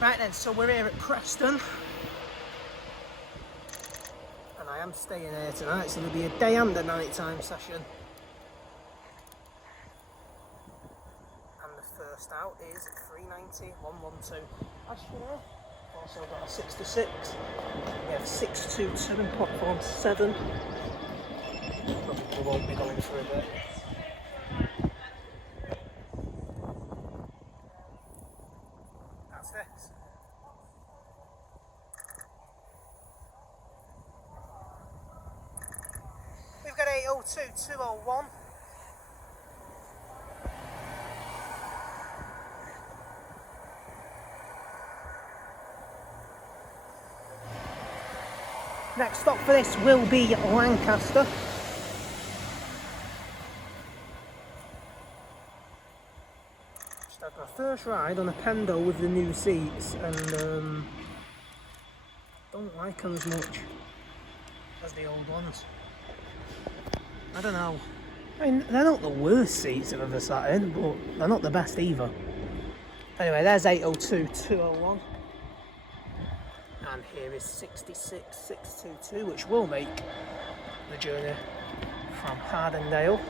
Right then, so we're here at Preston. And I am staying here tonight, so there'll be a day and a night time session. And the first out is 390, 112. As for now, also got a 6 to 6. We have 622 in platform 7. Probably won't be going for a bit. That's it. We've got 802, 201. Next stop for this will be Lancaster. Just had my first ride on a Pendo with the new seats and don't like them as much as the old ones. I don't know. I mean, they're not the worst seats I've ever sat in, but they're not the best either. Anyway, there's 802, 201. And here is 66, 622, which will make the journey from Hardendale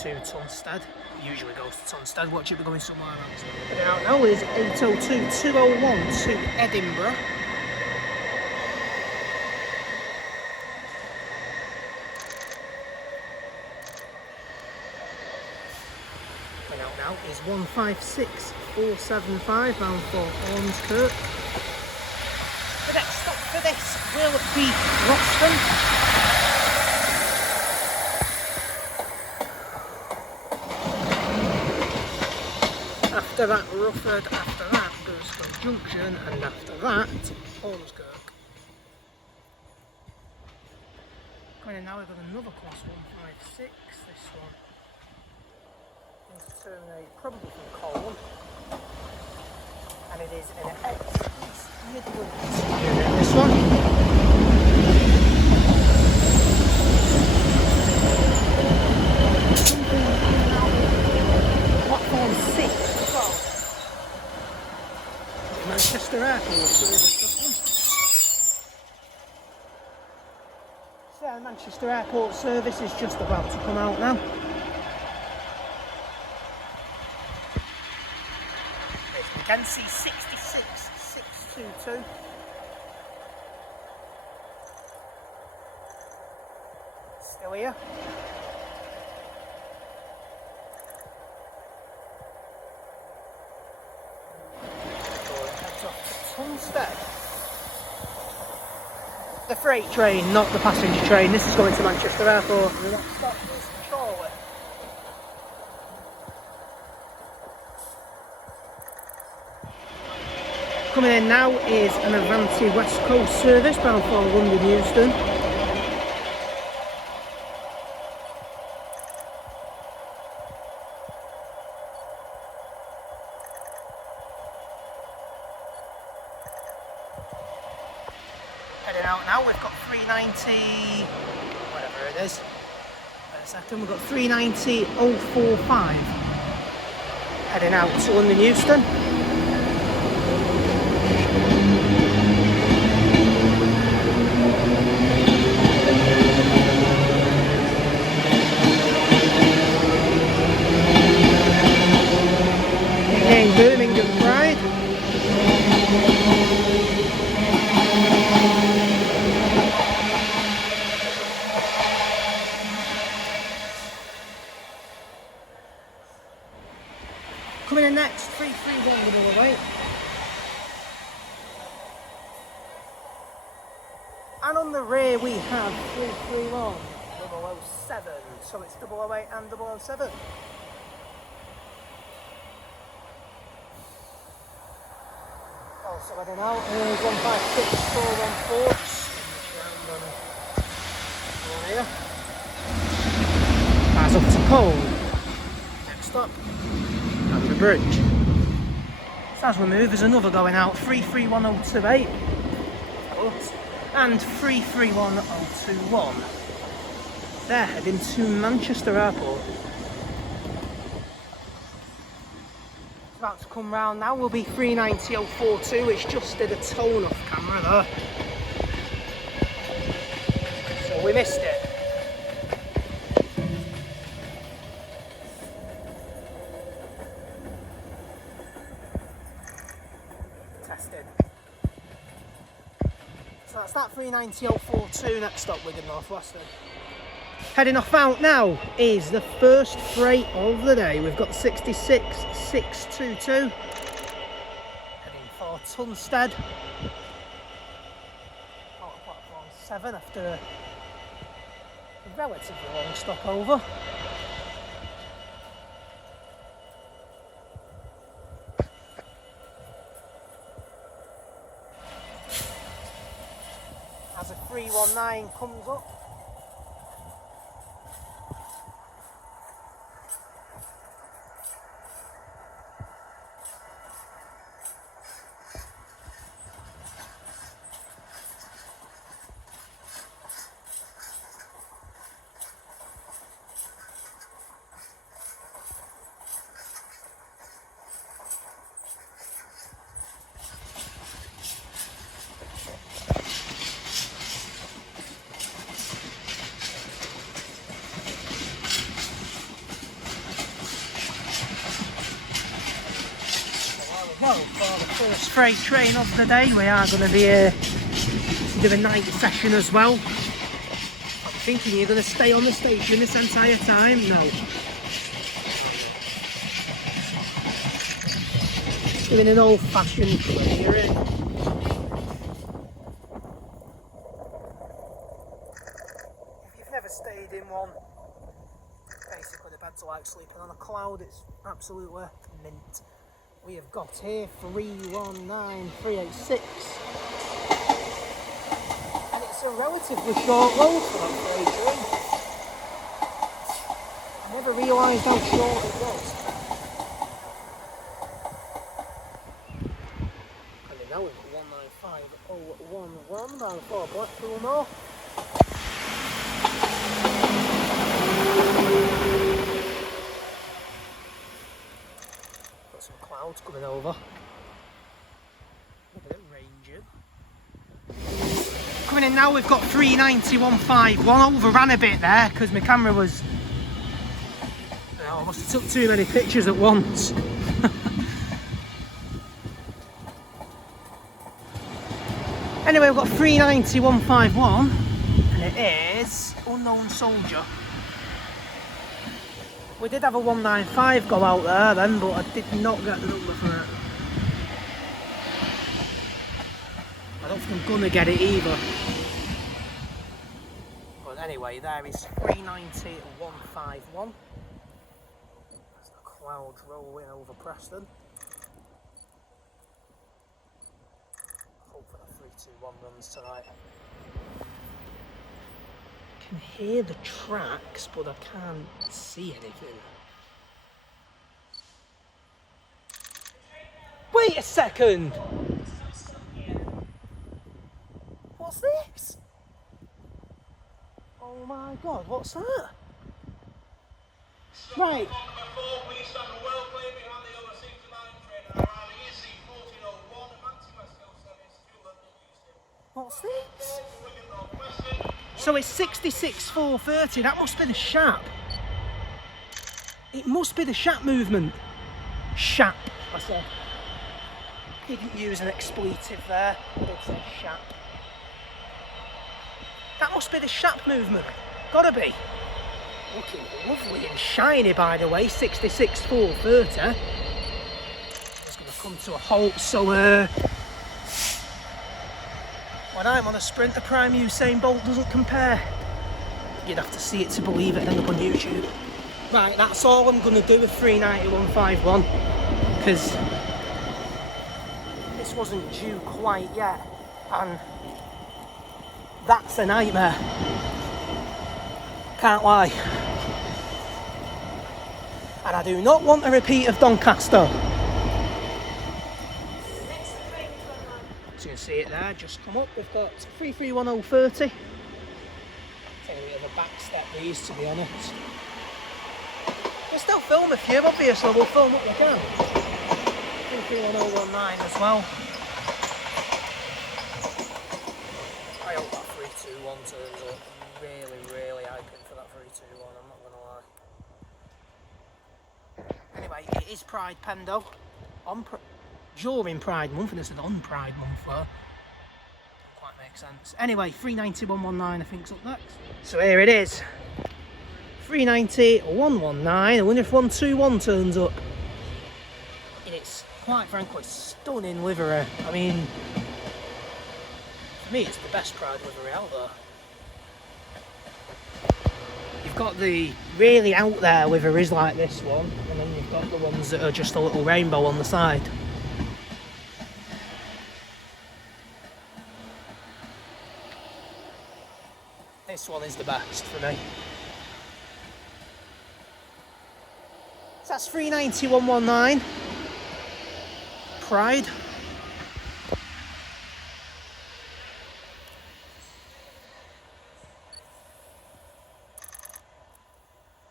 to Tunstead. Usually goes to Tunstead, watch it be going somewhere else. But out now is 802, 201 to Edinburgh. And out now is 156, 475 bound for Ormskirk. The next stop for this will be Preston. After that, Rufford, after that, Burscough Junction, and after that, Ormskirk. Going in now, we've got another class 156, this one. Going to terminate probably from Colne. And it is an East Midlands unit, this one. Platform 6 as well. Manchester Airport service, that one. So yeah, the Manchester Airport service is just about to come out now. Mackenzie 66, 622. Still here. Heads off to Tunstead. The freight train, not the passenger train. This is going to Manchester Airport. The next stop is Colne. Coming in now is an Avanti West Coast service bound for London Euston. Heading out now, we've got 390, whatever it is. Wait a second, we've got 390.045. Heading out to London Euston. Birmingham Pride. Coming in next, 331 double away. And on the rear we have 331 007. So it's 008 and 007. So I don't know, here's 156, 414. Here. That's up to Colne. Next stop, under the bridge. So as we move, there's another going out, 331028, of course, and 331021. They're heading to Manchester Airport. About to come round now, we'll be 390.042, which just did a tone off camera there. So we missed it. Tested. So that's that 390.042, next stop Wigan North Western. Heading off out now is the first freight of the day. We've got 66,622. Heading for Tunstead. Out of platform 7 after a relatively long stopover. As a 319 comes up. Well, for the first freight train of the day, we are going to be doing a night session as well. I'm thinking you're going to stay on the station this entire time? No. Doing an old-fashioned clearing. If you've never stayed in one, basically the beds are like sleeping on a cloud. It's absolutely mint. We have got here 319386, and it's a relatively short road for that freight train. I never realised how short it was. And now we've got 195.011 down for Blackpool North. Clouds coming over. A bit of ranging. Coming in now, we've got 390.151. Overran a bit there because my camera was. I must have took too many pictures at once. Anyway, we've got 390.151, and it is Unknown Soldier. We did have a 195 go out there then, but I did not get the number for it. I don't think I'm gonna get it either. But anyway, there is 390.151. That's the clouds rolling over Preston. Hopefully the 321 runs tonight. I can hear the tracks, but I can't see anything. Wait a second! What's this? Oh my god, what's that? Right. What's this? So it's 66,430, that must be the Shap. It must be the Shap movement. Shap, I said. Didn't use an expletive there, I did say Shap. That must be the Shap movement, gotta be. Looking lovely and shiny by the way, 66,430. It's gonna come to a halt, so when I'm on a sprint, the prime Usain Bolt doesn't compare. You'd have to see it to believe it, end up on YouTube. Right, that's all I'm going to do with 390.151, because this wasn't due quite yet, and that's a nightmare. Can't lie. And I do not want a repeat of Doncaster. So you can see it there, just come up. We've got 331.030. Take a bit of a back step these, to be honest. We'll still film a few, obviously, we'll film what we can. 31019 as well. I hope that 321 turns up. I'm really hoping for that 321, I'm not going to lie. Anyway, it is Pride Pendo. During Pride Month, and it's an on Pride Month though. Don't quite make sense. Anyway, 390-119 I think's up next. So here it is. 390-119. I wonder if 121 turns up. And it's quite frankly stunning livery. I mean, for me it's the best Pride livery out there. You've got the really out there liveries like this one, and then you've got the ones that are just a little rainbow on the side. This one is the best for me. So that's 390-119. Pride.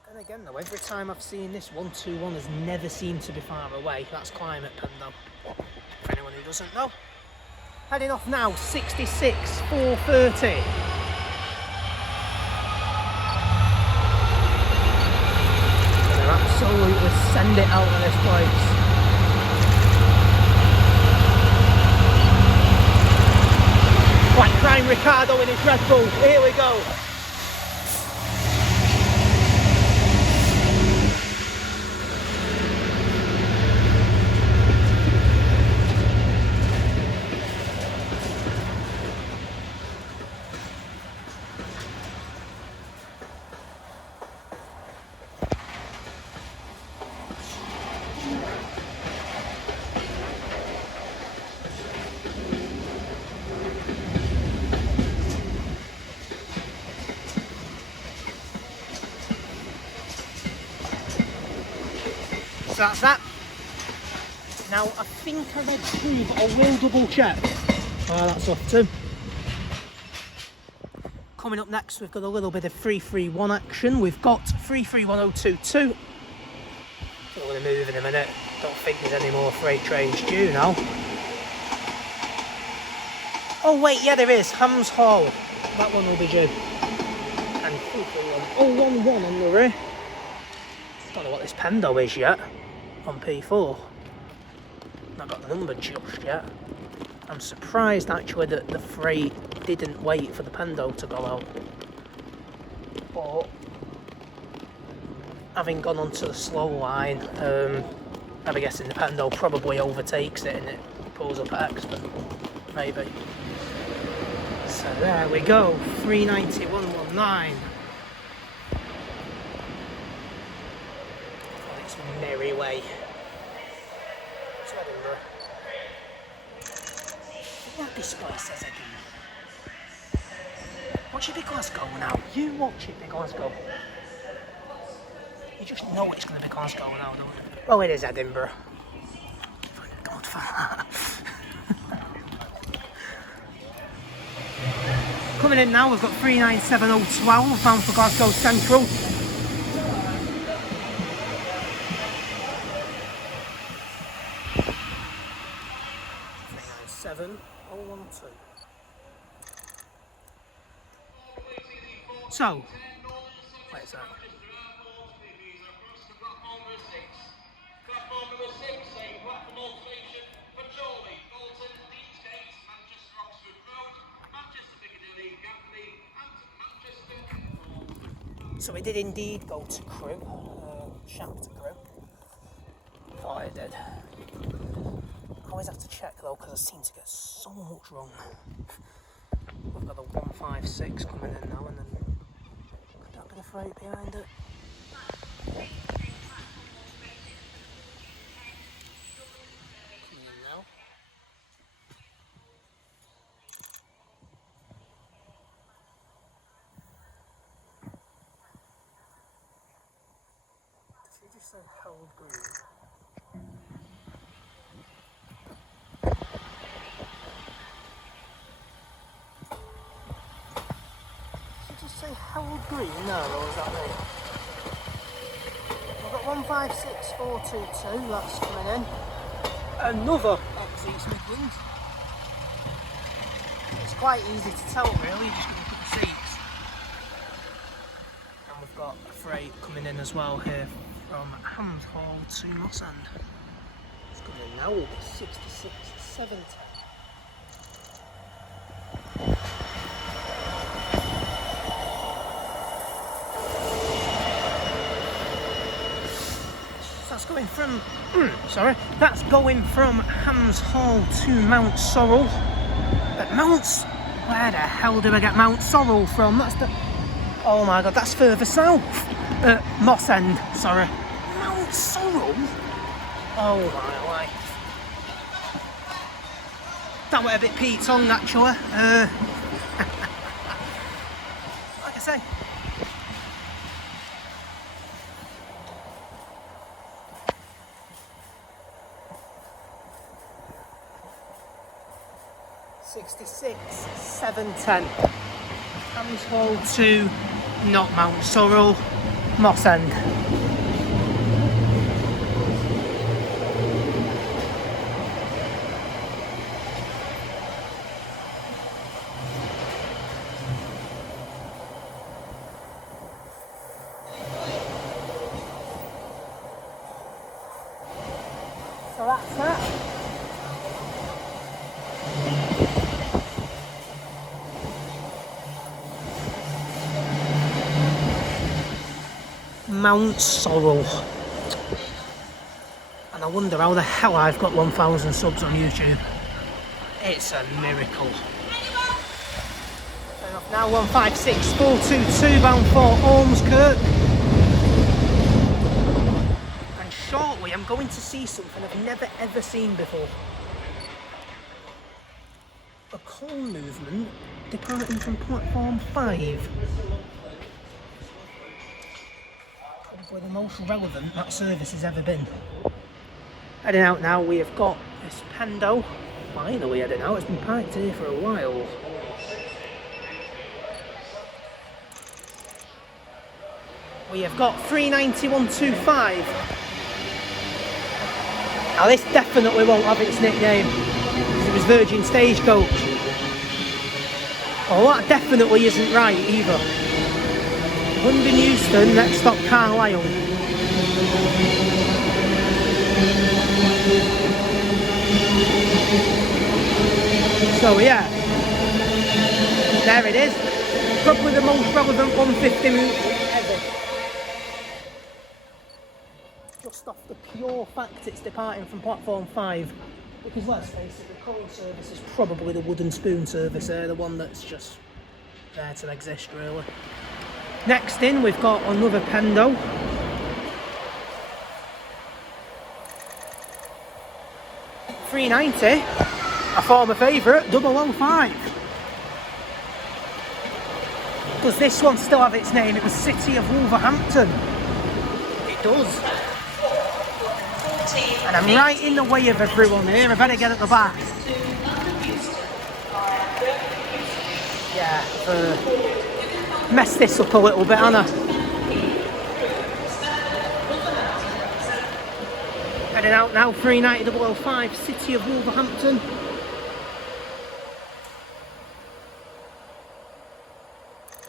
And again though, every time I've seen this 121 has never seemed to be far away. That's climate Pendo, for anyone who doesn't know. Heading off now, 66-430. Absolutely send it out of this place. Like Prime Ricardo in his Red Bull. Here we go. So that's that. Now I think I read through, but I will double check. Oh, that's off too. Coming up next, we've got a little bit of 331 action. We've got 331022. I'm going to move in a minute. Don't think there's any more freight trains due now. Oh wait, yeah there is. Hams Hall. That one will be due. And 331 on the rear. Don't know what this Pendo is yet. On P4. Not got the number just yet. I'm surprised actually that the freight didn't wait for the Pendo to go out. But having gone onto the slow line, I'm guessing the Pendo probably overtakes it and it pulls up at expert. Maybe. So there we go. 390-119. Merry way. To Edinburgh. What display says Edinburgh? What should be Glasgow now? You watch it be Glasgow. You just know it's going to be Glasgow now, don't you? Well, it is Edinburgh. Thank God for that. Coming in now, we've got 397-012 bound for Glasgow Central. 397-012. So, wait a sec. So it did indeed go to Crewe, shaft to Crewe. Thought it did. I always have to check though because I seem to get so much wrong. We've got the 156 coming in now and then could that be the freight behind it? Coming in now. Did she just say held green? Say held green? No, or was that me? We've got 156422, that's coming in. another off-seats Midlands. It's quite easy to tell really, you just look at the seats. And we've got a freight coming in as well here from Hams Hall to Moss End. It's coming in now, 66.70. That's going from, that's going from Hams Hall to Mount Sorrel. But where the hell do I get Mount Sorrel from? That's the, oh my god, that's further south. Moss End, sorry. Mount Sorrel? Oh my life. That went a bit Pete-tongue actually. Like I say. £66,710. Hams Hall to not Mount Sorrel, Moss End. So that's that. Mount Sorrel. And I wonder how the hell I've got 1,000 subs on YouTube. It's a miracle. Now 156,422 bound for Ormskirk. And shortly I'm going to see something I've never ever seen before. A Colne movement departing from platform 5. Probably the most relevant that service has ever been. Heading out now, we have got this Pendo. Finally heading out, it's been parked here for a while. We have got 39125. Now this definitely won't have its nickname, because it was Virgin Stagecoach. Oh, that definitely isn't right either. London Euston, next stop Carlisle. So yeah, there it is. Probably the most relevant 150 move ever. Just off the pure fact it's departing from platform 5. Because let's face it, the Colne service is probably the wooden spoon service there, the one that's just there to exist really. Next in, we've got another Pendo. £390, a former favourite, 005. Does this one still have its name? It was City of Wolverhampton. It does. And I'm right in the way of everyone here, I better get at the back. Yeah, mess this up a little bit, Anna. Heading out now, 390 005, City of Wolverhampton.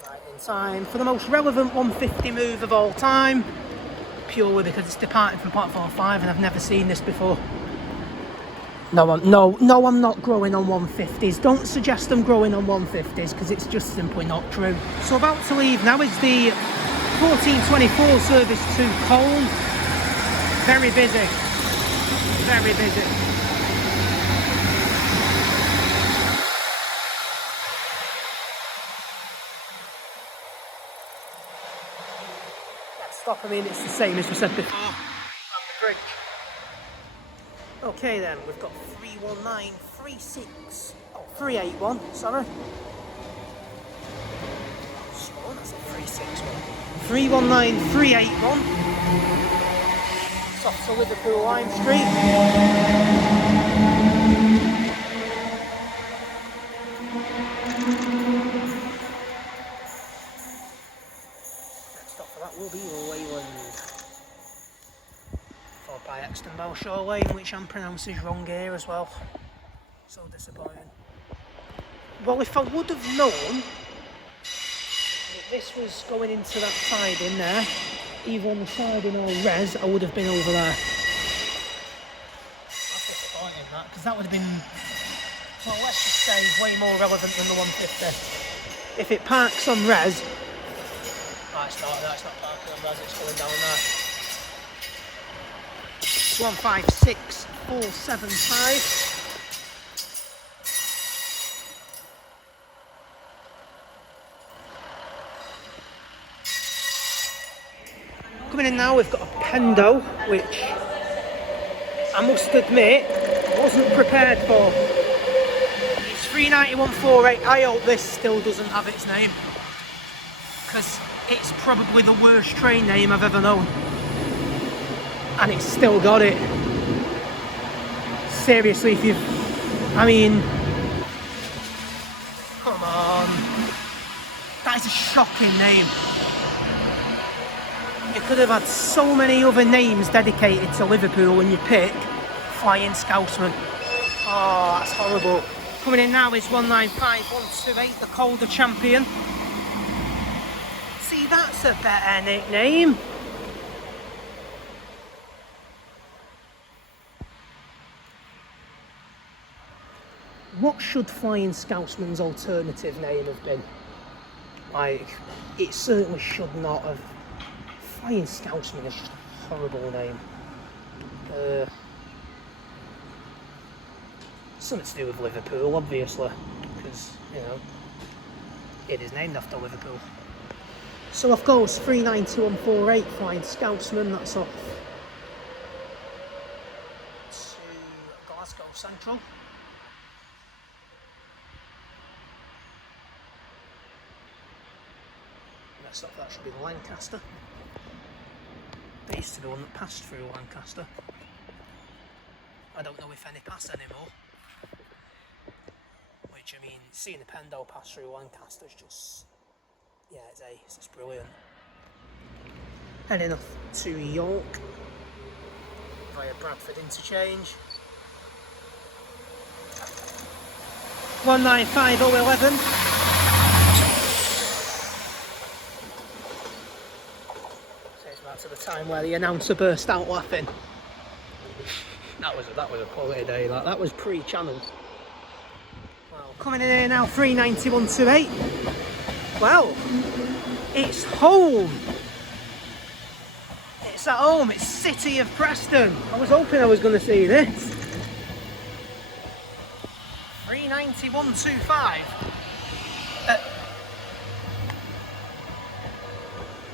Right in time for the most relevant 150 move of all time. Purely because it's departing from platform 5 and I've never seen this before. No, I'm not growing on 150s. Don't suggest I'm growing on 150s because it's just simply not true. So about to leave now is the 1424 service to Colne. Very busy. Very busy. That stop, I mean, it's the same as we said before. On the bridge. Okay then, we've got 31936. Oh, 381, sorry. Sure, that's a 361. 319381. It's off to Liverpool Lime Street. Next stop for that will be Leyland. Followed by Exton Bow. Shore Lane, which I'm pronouncing wrong here as well. So disappointing. Well, if I would have known that this was going into that siding there, either on the siding or res, I would have been over there. That's disappointing, that, because that would have been, well, let's just say, way more relevant than the 150. If it parks on res, that's not parking on res, it's going down there. 156,475. Coming in now, we've got a Pendo, which I must admit, wasn't prepared for. It's 391.48. I hope this still doesn't have its name, because it's probably the worst train name I've ever known. And it's still got it. Seriously, if you've... I mean... Come on. That is a shocking name. You could have had so many other names dedicated to Liverpool when you pick Flying Scousman. Oh, that's horrible. Coming in now is 195.128, the Calder champion. See, that's a better nickname. What should Flying Scousman's alternative name have been? Like, it certainly should not have. Flying Scousman is just a horrible name. Something to do with Liverpool, obviously, because, you know, it is named after Liverpool. So, of course, 391.48 Flying Scousman, that's off to Glasgow Central. Next up, that should be Lancaster. There used to be one that passed through Lancaster. I don't know if any pass anymore. Which, I mean, seeing the Pendo pass through Lancaster is just... yeah, it's ace, it's brilliant. Heading off to York via Bradford interchange. 195.011. To the time where the announcer burst out laughing. That was a quality day. That was pre-channeled. Well, coming in here now, 391.28. Well, it's home. It's at home. It's City of Preston. I was hoping I was going to see this. 391.25.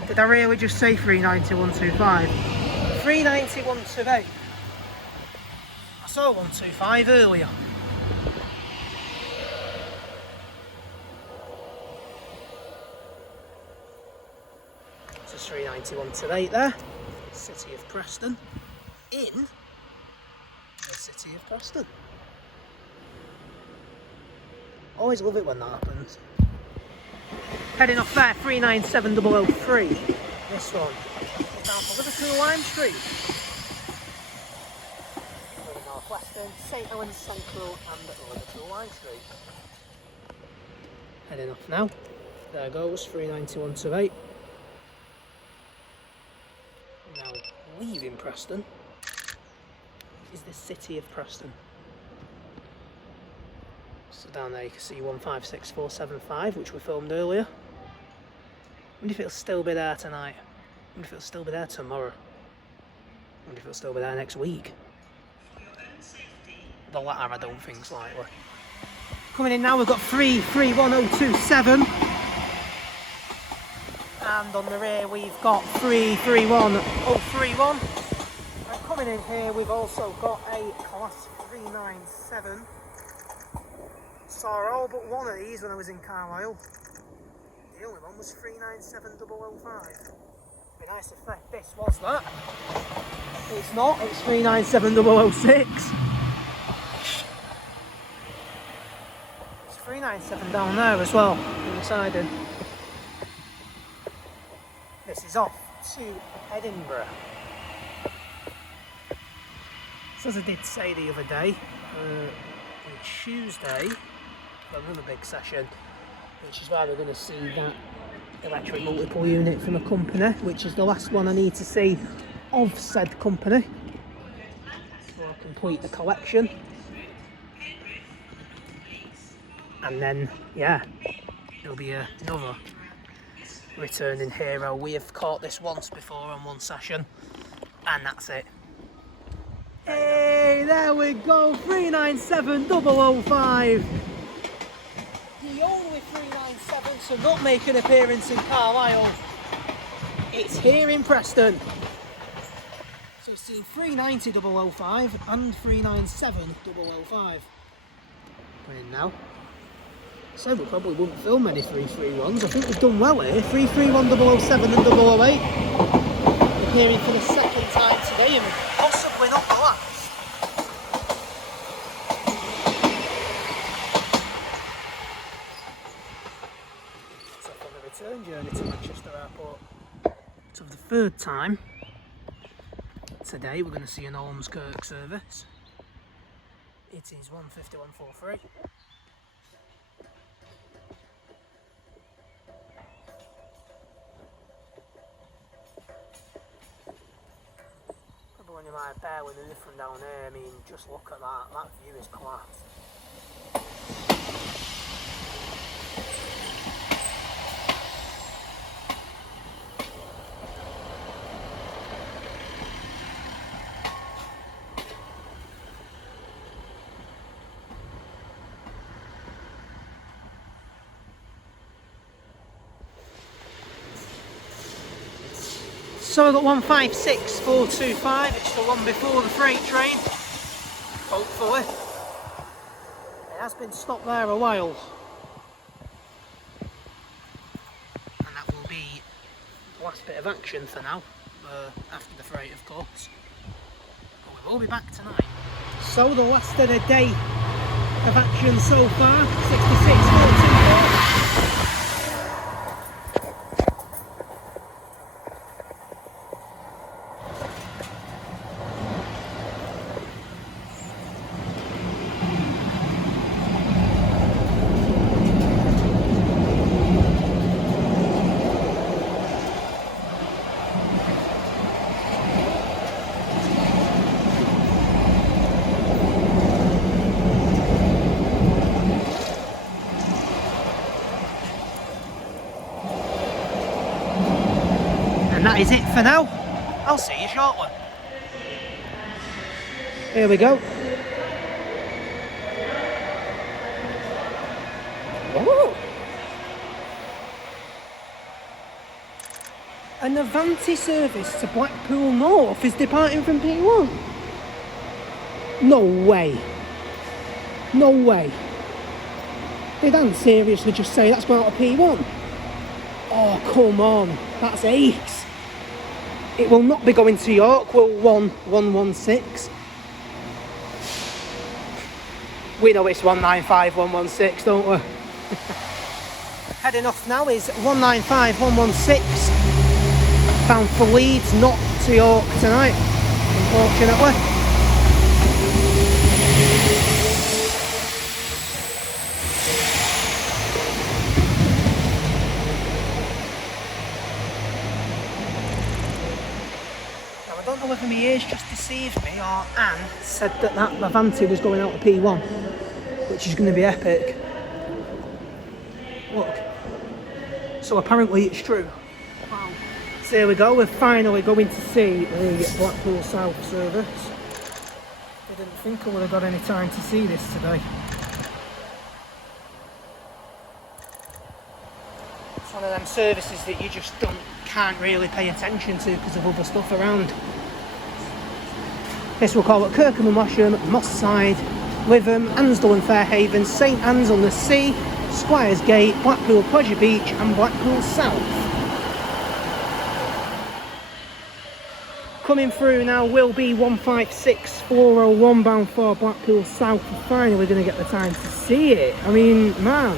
Did I really just say 391.25? 391.28. I saw 125 earlier. This is 391.28 there. City of Preston. In the City of Preston. Always love it when that happens. Heading off there, 397.003. This one is down for Liverpool Lime Street. North Western, St Helens Central and Liverpool Lime Street. Heading off now. There goes, 391.28. Now leaving Preston is the City of Preston. So down there you can see 156.475, which we filmed earlier. I wonder if it'll still be there tonight. I wonder if it'll still be there tomorrow. I wonder if it'll still be there next week. The latter I don't think slightly. Coming in now, we've got 331.027. And on the rear we've got 331.031. And coming in here we've also got a Class 397. Saw all but one of these when I was in Carlisle. The only one was 397.005. It'd be nice if this was that. It's not, it's 397.006. It's 397 down there as well, on the siding. This is off to Edinburgh. So as I did say the other day, on Tuesday, got another big session, which is why we're going to see that electric multiple unit from a company, which is the last one I need to see of said company before I complete the collection. And then, yeah, there'll be another returning hero. We have caught this once before on one session, and that's it. Hey, there we go, 397005. The only 397 to not make an appearance in Carlisle. It's here in Preston. So it's seen 390005 and 397005. We're in now. So we probably wouldn't film any 331s. I think we've done well here. 331007 and 008. Appearing for the second time today and possibly not the last. It's off on the return journey to Manchester Airport. So for the third time today we're going to see an Ormskirk service. It is 15143. You might bear with me from down here. I mean, just look at that view is class. So I've got 156425, it's the one before the freight train, hopefully. It has been stopped there a while. And that will be the last bit of action for now, after the freight of course. But we will be back tonight. So the last of the day of action so far, 66.424. That is it for now. I'll see you shortly. Here we go. Whoa. An Avanti service to Blackpool North is departing from P1. No way. No way. Did Anne seriously just say that's going out of P1? Oh, come on. That's ace. It will not be going to York, will 1116. We know it's 195116, don't we? Heading off now is 195116. Bound for Leeds, not to York tonight, unfortunately. Whether my ears just deceived me or Anne said that Avanti was going out to P1, which is going to be epic. Look. So apparently it's true. Wow. So here we go, we're finally going to see the Blackpool South service. I didn't think I would have got any time to see this today. It's one of them services that you just can't really pay attention to because of other stuff around. This we'll call it Kirkham and Washam, Moss Side, Lytham, Ansdell and Fairhaven, St Anne's on the Sea, Squires Gate, Blackpool Pleasure Beach and Blackpool South. Coming through now will be 156401 bound for Blackpool South. We're finally going to get the time to see it. I mean, man.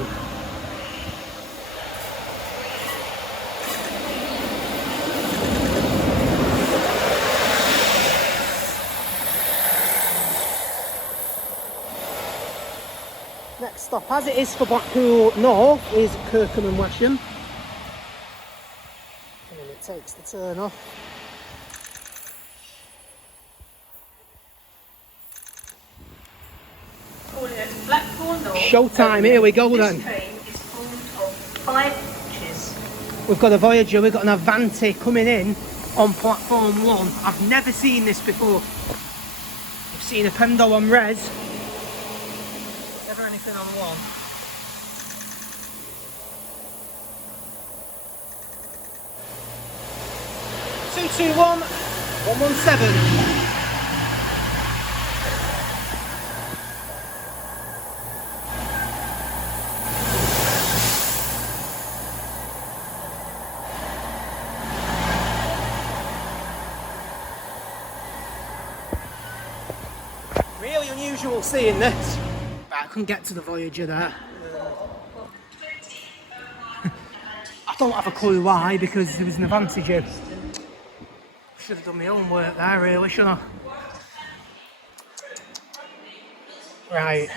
Next stop, as it is for Blackpool North, is Kirkham and Wesham. And then it takes the turn off. Showtime, here we go then. This train is full of 5 coaches. We've got a Voyager, we've got an Avanti coming in on platform 1. I've never seen this before. I've seen a Pendo on res. Never anything on 1. Two, 117. Really unusual seeing this. But I couldn't get to the Voyager there. I don't have a clue why, because there was an Avanti due. Should have done my own work there, really, shouldn't I? Right.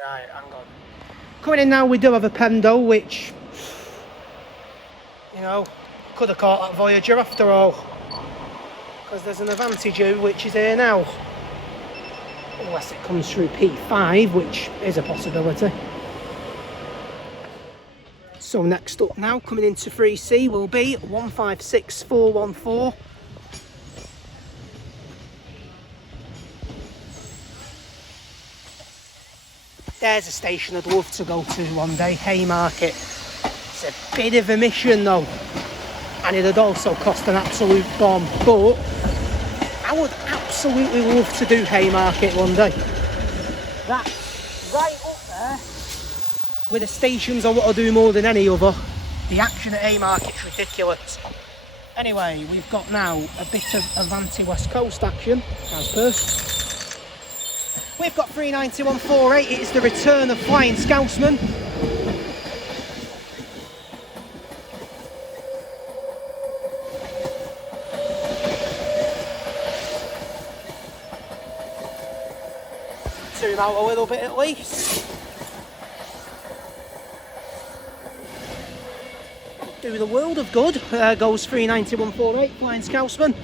Right, hang on. Coming in now, we do have a Pendo, which, you know, could have caught that Voyager after all. Because there's an Avanti due, which is here now. Unless it comes through P5, which is a possibility. So next up now, coming into 3C, will be 156414. There's a station I'd love to go to one day, Haymarket. It's a bit of a mission though, and it'd also cost an absolute bomb, but I would absolutely love to do Haymarket one day. That's right up there with the stations I want to do more than any other. The action at Haymarket's ridiculous. Anyway, we've got now a bit of Avanti West Coast action, as per. We've got 390148, it's the return of Flying Scousman. Zoom out a little bit at least. Do the world of good. There goes 390148, Flying Scousman.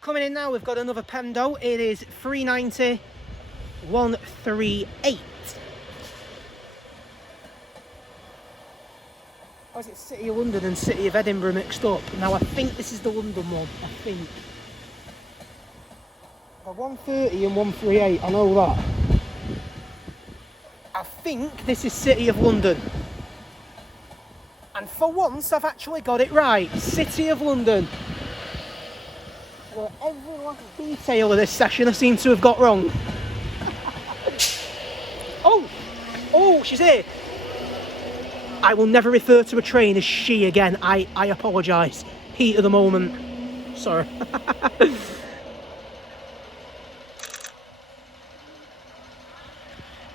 Coming in now, we've got another Pendo. It is 390138. Or is it City of London and City of Edinburgh mixed up? Now I think this is the London one, I think. The 130 and 138, I know that. I think this is City of London. And for once, I've actually got it right. City of London. Well, every last detail of this session I seem to have got wrong. Oh, she's here. I will never refer to a train as she again. I apologise. Heat of the moment. Sorry.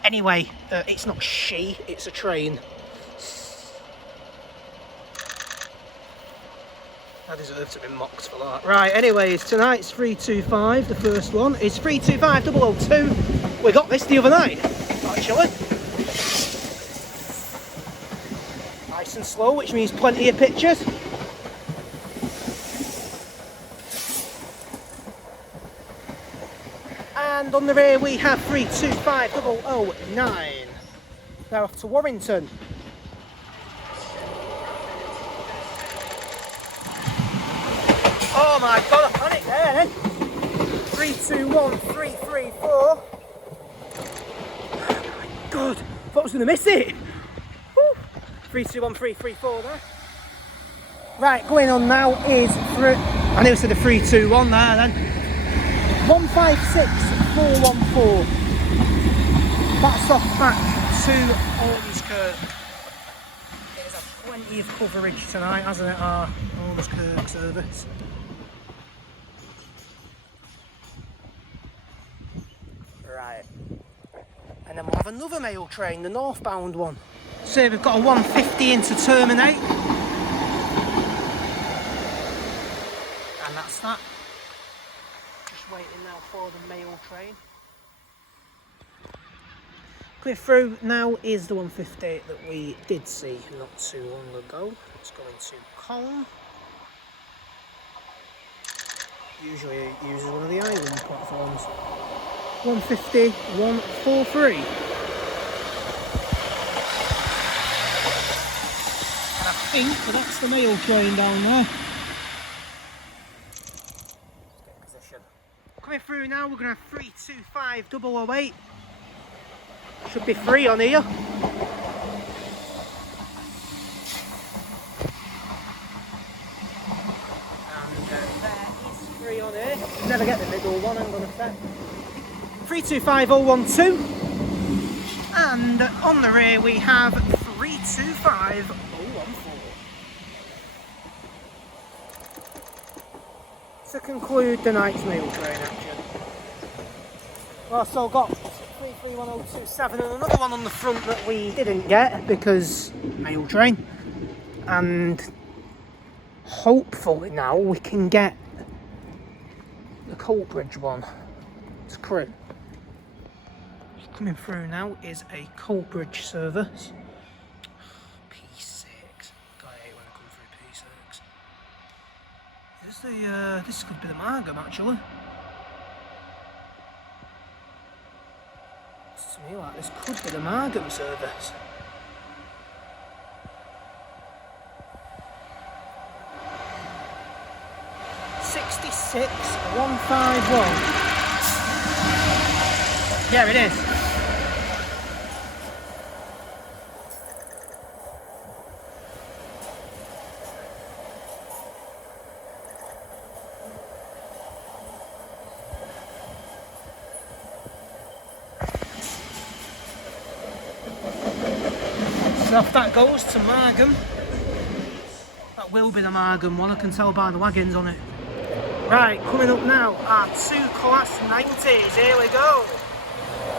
Anyway, it's not she, it's a train. I deserve to be mocked for that. Right, anyways, tonight's 325, the first one, is 325002. We got this the other night, actually. Nice and slow, which means plenty of pictures. And on the rear we have 325009. Now off to Warrington. Oh my god, I panicked there then. 321334. Oh my god, I thought I was going to miss it. 321334 there. Right, going on now is, I nearly said the 321 there then. 156414. That's off back to Ormskirk. It has had plenty of coverage tonight, hasn't it, our Ormskirk service. Right. And then we'll have another mail train, the northbound one. So we've got a 150 into terminate. And that's that. waiting now for the mail train. Clear through now is the 150 that we did see not too long ago. It's going to Colne. Usually it uses one of the island platforms. 150, 143. And I think that's the mail train down there. Let's get in position. Coming through now, we're going to have 325 008. Should be free on here. And there is free on here. Never get the middle one, I'm going to say. 325012. And on the rear we have 325014. To conclude the night's mail train action. Well, I've still got 331027 and another one on the front that we didn't get because mail train. And hopefully now we can get the Colbridge one. It's crew. Coming through now is a Colbridge service. P6. God, I hate when I come through P6. This could be the Margam actually. To me like this could be the Margam service. $66,151. Yeah, it is. So if that goes to Margam, that will be the Margam one, I can tell by the wagons on it. Right, coming up now are two Class 90s, here we go.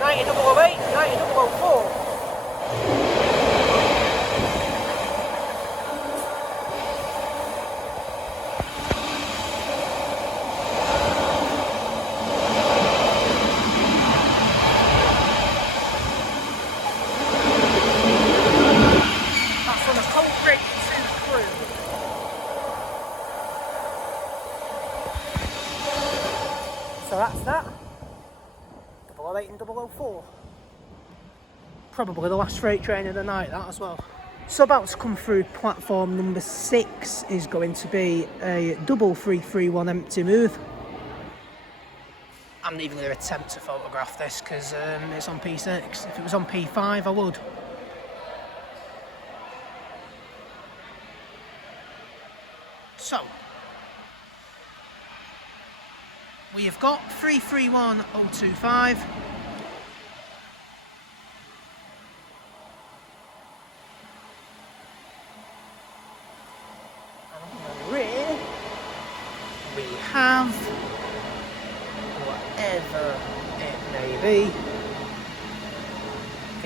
90-008, 90-004. So that's that. 008 and 004. Probably the last freight train of the night, that as well. So about to come through platform number 6 is going to be a 3331 empty move. I'm not even going to attempt to photograph this because it's on P6. If it was on P5 I would. So we have got 331025. And on the rear, we have whatever it may be.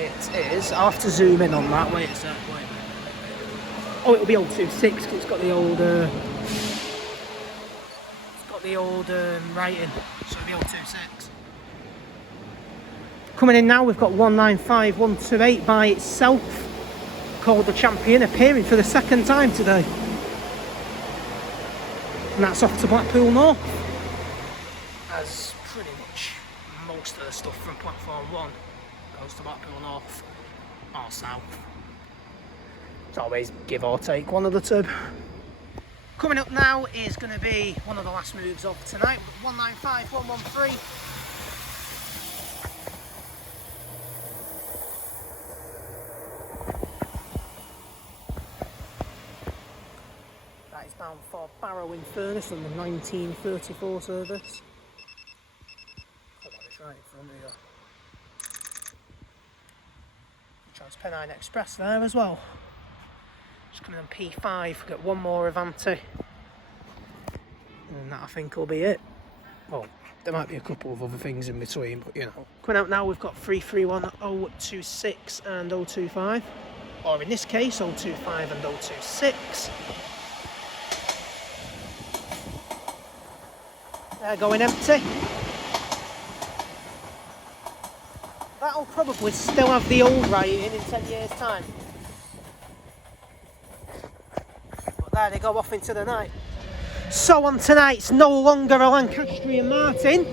It is, I'll have to zoom in on that. Wait a sec, wait. Oh, it'll be 026 because it's got the old writing, so it'll be 026. Coming in now, we've got 195128 by itself, called the Champion, appearing for the second time today. And that's off to Blackpool North. As pretty much most of the stuff from Platform 1 goes to Blackpool North or South. It's always give or take one of the two. Coming up now is going to be one of the last moves of tonight, 195113. That is bound for Barrow in Furness on the 1934 service. I've got this right in front of you. Transpennine Express there as well. Just coming on P5, got one more Avanti. And that I think will be it. Well, there might be a couple of other things in between, but you know. Coming out now, we've got 331026 and 025. Or in this case, 025 and 026. They're going empty. That'll probably still have the old writing in 10 years' time. But there they go off into the night. So on tonight's no longer a Lancastrian Martin,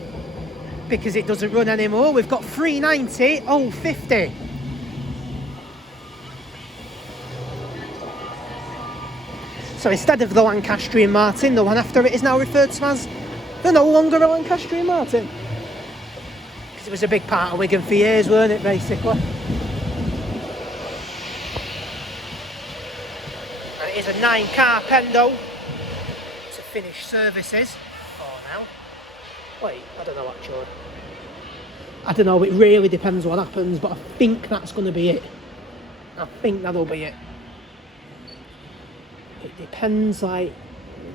because it doesn't run anymore. We've got 390 050. So instead of the Lancastrian Martin, the one after it is now referred to as the no longer a Lancastrian Martin. Because it was a big part of Wigan for years, weren't it, basically? And it is a 9-car Pendo to finish services for now. Wait, I don't know actually. I don't know, it really depends what happens, but I think that's going to be it. I think that'll be it. It depends, like,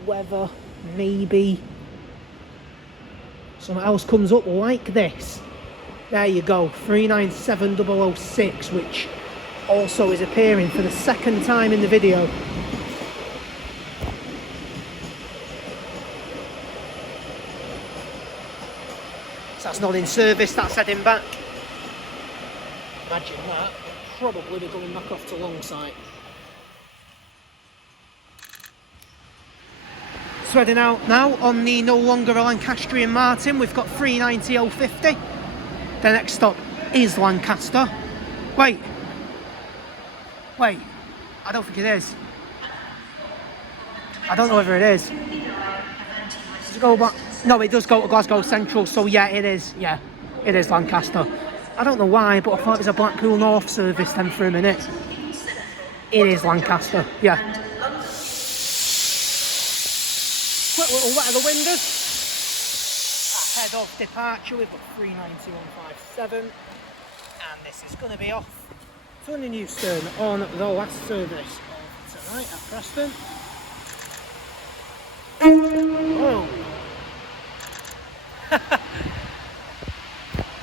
whether maybe something else comes up like this. There you go, 397006, which also is appearing for the second time in the video. So that's not in service, that's heading back. Imagine that, we'll probably be going back off to Longside. So heading out now on the no longer a Lancastrian Martin. We've got 390 050. The next stop is Lancaster. Wait, I don't think it is. I don't know whether it is. Does it go back? No, it does go to Glasgow Central, so yeah, it is. Yeah, it is Lancaster. I don't know why, but I thought it was a Blackpool North service then for a minute. It is Lancaster, yeah. Quick little wet of the windows. Ahead of departure, we've got 39157, and this is going to be off to the Newstone on the last service of tonight at Preston. Whoa!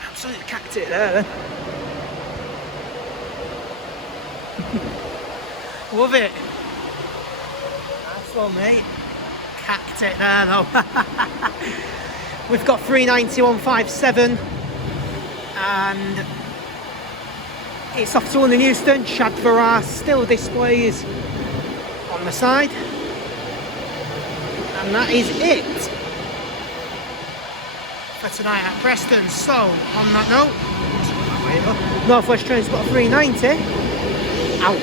Absolutely cacked it there then. Love it. Nice one, mate. Cacked it there though. We've got 39157 and it's off to the Newstone. Chad Varamis still displays on the side, and that is it for tonight at Preston. So on that note, North West Transport 390 out.